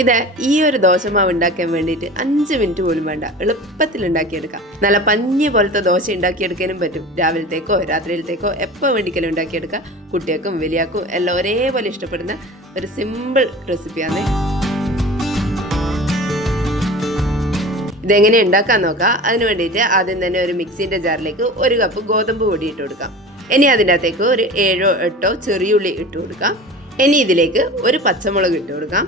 ഇത് ഈ ഒരു ദോശമാവ് ഉണ്ടാക്കാൻ വേണ്ടിയിട്ട് 5 മിനിറ്റ് പോലും വേണ്ട, എളുപ്പത്തിൽ ഉണ്ടാക്കിയെടുക്കാം. നല്ല പഞ്ഞി പോലത്തെ ദോശ ഉണ്ടാക്കിയെടുക്കാനും പറ്റും. രാവിലത്തേക്കോ രാത്രിയിലത്തേക്കോ എപ്പോൾ വേണ്ടിക്കലും ഉണ്ടാക്കിയെടുക്കാം. കുട്ടികൾക്കും വലിയാക്കും എല്ലാം ഒരേപോലെ ഇഷ്ടപ്പെടുന്ന ഒരു സിമ്പിൾ റെസിപ്പിയാണ്. ഇതെങ്ങനെ ഉണ്ടാക്കാൻ നോക്കാം. അതിന് വേണ്ടിയിട്ട് ആദ്യം തന്നെ ഒരു മിക്സിൻ്റെ ജാറിലേക്ക് 1 കപ്പ് ഗോതമ്പ് പൊടി ഇട്ട് കൊടുക്കാം. ഇനി അതിൻ്റെ അകത്തേക്ക് ഒരു 7 8 ചെറിയുള്ളി ഇട്ട് കൊടുക്കാം. ഇനി ഇതിലേക്ക് ഒരു പച്ചമുളക് ഇട്ട് കൊടുക്കാം.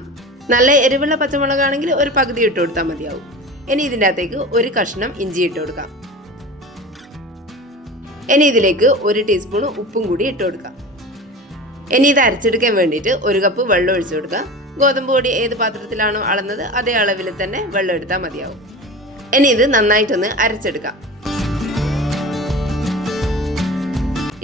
നല്ല എരിവുള്ള പച്ചമുളകാണെങ്കിൽ ഒരു പകുതി ഇട്ട് കൊടുത്താൽ മതിയാവും. ഇനി ഇതിൻ്റെ അകത്തേക്ക് ഒരു കഷ്ണം ഇഞ്ചി ഇട്ട് കൊടുക്കാം. ഇനി ഇതിലേക്ക് 1 ടീസ്പൂൺ ഉപ്പും കൂടി ഇട്ട് കൊടുക്കാം. ഇനി ഇത് അരച്ചെടുക്കാൻ വേണ്ടിയിട്ട് 1 കപ്പ് വെള്ളം ഒഴിച്ചു കൊടുക്കാം. ഗോതമ്പ് പൊടി ഏത് പാത്രത്തിലാണോ അളന്നത് അതേ അളവിൽ തന്നെ വെള്ളം എടുത്താൽ മതിയാവും. ഇനി ഇത് നന്നായിട്ടൊന്ന് അരച്ചെടുക്കാം.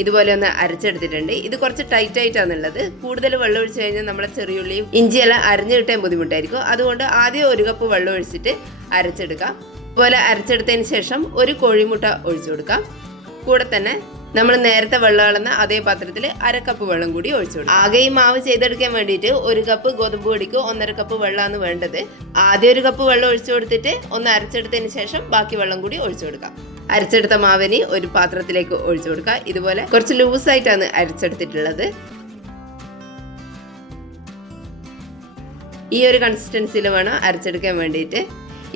ഇതുപോലെ ഒന്ന് അരച്ചെടുത്തിട്ടുണ്ട്. ഇത് കുറച്ച് ടൈറ്റ് ആയിട്ടാണുള്ളത്. കൂടുതൽ വെള്ളം ഒഴിച്ച് കഴിഞ്ഞാൽ നമ്മുടെ ചെറിയുള്ളിയും ഇഞ്ചിയെല്ലാം അരഞ്ഞു കിട്ടാൻ ബുദ്ധിമുട്ടായിരിക്കും. അതുകൊണ്ട് ആദ്യം 1 കപ്പ് വെള്ളം ഒഴിച്ചിട്ട് അരച്ചെടുക്കാം. അതുപോലെ അരച്ചെടുത്തതിന് ശേഷം 1 കോഴിമുട്ട ഒഴിച്ചു കൊടുക്കാം. കൂടെ തന്നെ നമ്മൾ നേരത്തെ വെള്ളം അളന്ന അതേ പാത്രത്തിൽ 1/2 കപ്പ് വെള്ളം കൂടി ഒഴിച്ചു കൊടുക്കാം. ആകെ ഈ മാവ് ചെയ്തെടുക്കാൻ വേണ്ടിയിട്ട് 1 കപ്പ് ഗോതമ്പ് പൊടിക്ക് 1.5 കപ്പ് വെള്ളമാണ് വേണ്ടത്. ആദ്യം 1 കപ്പ് വെള്ളം ഒഴിച്ചു കൊടുത്തിട്ട് ഒന്ന് അരച്ചെടുത്തതിന് ശേഷം ബാക്കി വെള്ളം കൂടി ഒഴിച്ചു കൊടുക്കാം. അരച്ചെടുത്ത മാവിന് ഒരു പാത്രത്തിലേക്ക് ഒഴിച്ചു കൊടുക്കുക. ഇതുപോലെ കുറച്ച് ലൂസായിട്ടാണ് അരച്ചെടുത്തിട്ടുള്ളത്. ഈ ഒരു കൺസിസ്റ്റൻസിയിൽ വേണം അരച്ചെടുക്കാൻ വേണ്ടിയിട്ട്.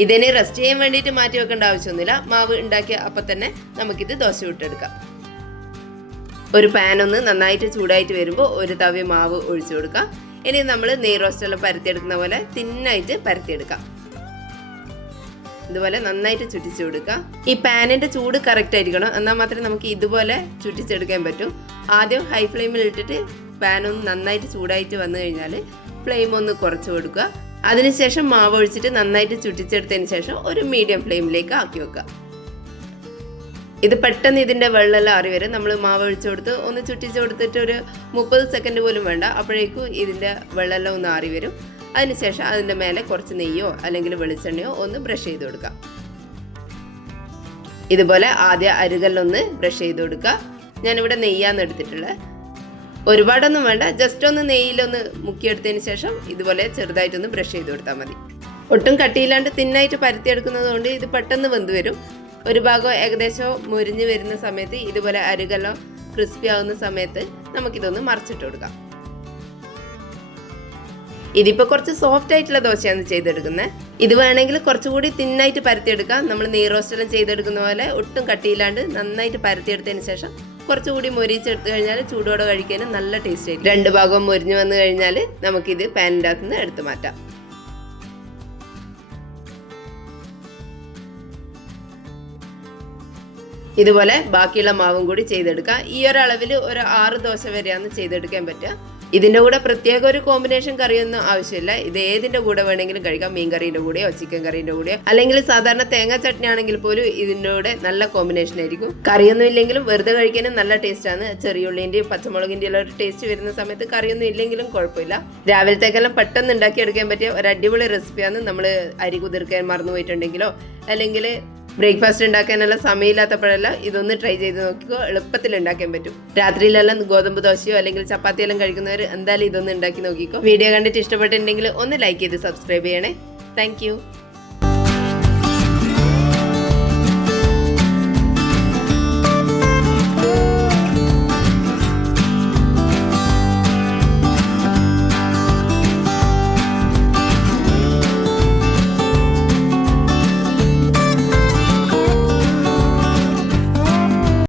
ഇതിനെ റെസ്റ്റ് ചെയ്യാൻ വേണ്ടിയിട്ട് മാറ്റി വെക്കേണ്ട ആവശ്യമൊന്നുമില്ല. മാവ് ഉണ്ടാക്കിയ അപ്പം തന്നെ നമുക്കിത് ദോശ ചുട്ടെടുക്കാം. ഒരു പാൻ ഒന്ന് നന്നായിട്ട് ചൂടായിട്ട് വരുമ്പോൾ ഒരു തവി മാവ് ഒഴിച്ചു കൊടുക്കാം. ഇനി നമ്മൾ നെയ് റോസ്റ്റെല്ലാം പരത്തിയെടുക്കുന്ന പോലെ തിന്നായിട്ട് പരത്തിയെടുക്കാം. ഇതുപോലെ നന്നായിട്ട് ചുറ്റിച്ചു കൊടുക്കുക. ഈ പാനിന്റെ ചൂട് കറക്റ്റ് ആയിരിക്കണം, എന്നാൽ മാത്രമേ നമുക്ക് ഇതുപോലെ ചുറ്റിച്ചെടുക്കാൻ പറ്റൂ. ആദ്യം ഹൈ ഫ്ലെയിമിൽ ഇട്ടിട്ട് പാൻ ഒന്ന് നന്നായിട്ട് ചൂടായിട്ട് വന്നു കഴിഞ്ഞാൽ ഫ്ലെയിം ഒന്ന് കുറച്ച് കൊടുക്കുക. അതിനുശേഷം മാവ് ഒഴിച്ചിട്ട് നന്നായിട്ട് ചുറ്റിച്ചെടുത്തതിന് ശേഷം ഒരു മീഡിയം ഫ്ലെയിമിലേക്ക് ആക്കി വെക്കുക. ഇത് പെട്ടെന്ന് ഇതിൻ്റെ വെള്ളമെല്ലാം ആറി വരും. നമ്മൾ മാവ് ഒഴിച്ചു കൊടുത്ത് ഒന്ന് ചുറ്റിച്ച് കൊടുത്തിട്ട് ഒരു 30 സെക്കൻഡ് പോലും വേണ്ട, അപ്പോഴേക്കും ഇതിൻ്റെ വെള്ളമെല്ലാം ഒന്ന് ആറി വരും. അതിനുശേഷം അതിൻ്റെ മേലെ കുറച്ച് നെയ്യോ അല്ലെങ്കിൽ വെളിച്ചെണ്ണയോ ഒന്ന് ബ്രഷ് ചെയ്ത് കൊടുക്കാം. ഇതുപോലെ ആദ്യം അരികല്ലൊന്ന് ബ്രഷ് ചെയ്ത് കൊടുക്കുക. ഞാനിവിടെ നെയ്യാണ് എടുത്തിട്ടുള്ളത്. ഒരുപാടൊന്നും വേണ്ട, ജസ്റ്റ് ഒന്ന് നെയ്യിലൊന്ന് മുക്കിയെടുത്തതിന് ശേഷം ഇതുപോലെ ചെറുതായിട്ടൊന്ന് ബ്രഷ് ചെയ്ത് കൊടുത്താൽ മതി. ഒട്ടും കട്ടിയില്ലാണ്ട് തിന്നായിട്ട് പരത്തിയെടുക്കുന്നത് കൊണ്ട് ഇത് പെട്ടെന്ന് വെന്ത് വരും. ഒരു ഭാഗം ഏകദേശം മുരിഞ്ഞ് വരുന്ന സമയത്ത് ഇതുപോലെ അരികല്ലോ ക്രിസ്പി ആവുന്ന സമയത്ത് നമുക്കിതൊന്ന് മറിച്ചിട്ട് കൊടുക്കാം. ഇതിപ്പോൾ കുറച്ച് സോഫ്റ്റ് ആയിട്ടുള്ള ദോശയാണ് ചെയ്തെടുക്കുന്നത്. ഇത് വേണമെങ്കിൽ കുറച്ചുകൂടി തിന്നായിട്ട് പരത്തിയെടുക്കാം. നമ്മൾ നെയ് റോസ്റ്റെല്ലാം ചെയ്തെടുക്കുന്ന പോലെ ഒട്ടും കട്ടിയില്ലാണ്ട് നന്നായിട്ട് പരത്തിയെടുത്തതിന് ശേഷം കുറച്ചുകൂടി മൊരിച്ചെടുത്ത് കഴിഞ്ഞാൽ ചൂടോടെ കഴിക്കാനും നല്ല ടേസ്റ്റ് ആയിരിക്കും. 2 ഭാഗവും മൊരിഞ്ഞ് വന്നു കഴിഞ്ഞാൽ നമുക്കിത് പാനിൻ്റെ അകത്ത് നിന്ന് എടുത്ത് മാറ്റാം. ഇതുപോലെ ബാക്കിയുള്ള മാവും കൂടി ചെയ്തെടുക്കാം. ഈ ഒരു അളവിൽ ഒരു 6 ദോശ വരെയാണ് ചെയ്തെടുക്കാൻ പറ്റുക. ഇതിൻ്റെ കൂടെ പ്രത്യേക ഒരു കോമ്പിനേഷൻ കറിയൊന്നും ആവശ്യമില്ല. ഇത് ഏതിൻ്റെ കൂടെ വേണമെങ്കിലും കഴിക്കാം. മീൻ കറീൻ്റെ കൂടെയോ ചിക്കൻ കറീൻ്റെ കൂടെയോ അല്ലെങ്കിൽ സാധാരണ തേങ്ങ ചട്നി ആണെങ്കിൽ പോലും ഇതിൻ്റെ കൂടെ നല്ല കോമ്പിനേഷൻ ആയിരിക്കും. കറിയൊന്നും ഇല്ലെങ്കിലും വെറുതെ കഴിക്കാനും നല്ല ടേസ്റ്റാണ്. ചെറിയുള്ളിൻ്റെയും പച്ചമുളകിൻ്റെയും ഒരു ടേസ്റ്റ് വരുന്ന സമയത്ത് കറിയൊന്നും ഇല്ലെങ്കിലും കുഴപ്പമില്ല. രാവിലത്തേക്കെല്ലാം പെട്ടെന്ന് ഉണ്ടാക്കിയെടുക്കാൻ പറ്റിയ ഒരു അടിപൊളി റെസിപ്പിയാണ്. നമ്മൾ അരി കുതിർക്കാൻ മറന്നു പോയിട്ടുണ്ടെങ്കിലോ അല്ലെങ്കിൽ ബ്രേക്ക്ഫാസ്റ്റ് ഉണ്ടാക്കാനുള്ള സമയമില്ലാത്തപ്പോഴെല്ലാം ഇതൊന്ന് ട്രൈ ചെയ്ത് നോക്കിക്കോ. എളുപ്പത്തിൽ ഉണ്ടാക്കാൻ പറ്റും. രാത്രിയിലെല്ലാം ഗോതമ്പ് ദോശയോ അല്ലെങ്കിൽ ചപ്പാത്തിയെല്ലാം കഴിക്കുന്നവർ എന്തായാലും ഇതൊന്ന് ഉണ്ടാക്കി നോക്കിക്കോ. വീഡിയോ കണ്ടിട്ട് ഇഷ്ടപ്പെട്ടിട്ടുണ്ടെങ്കിൽ ഒന്ന് ലൈക്ക് ചെയ്ത് സബ്സ്ക്രൈബ് ചെയ്യണേ. താങ്ക്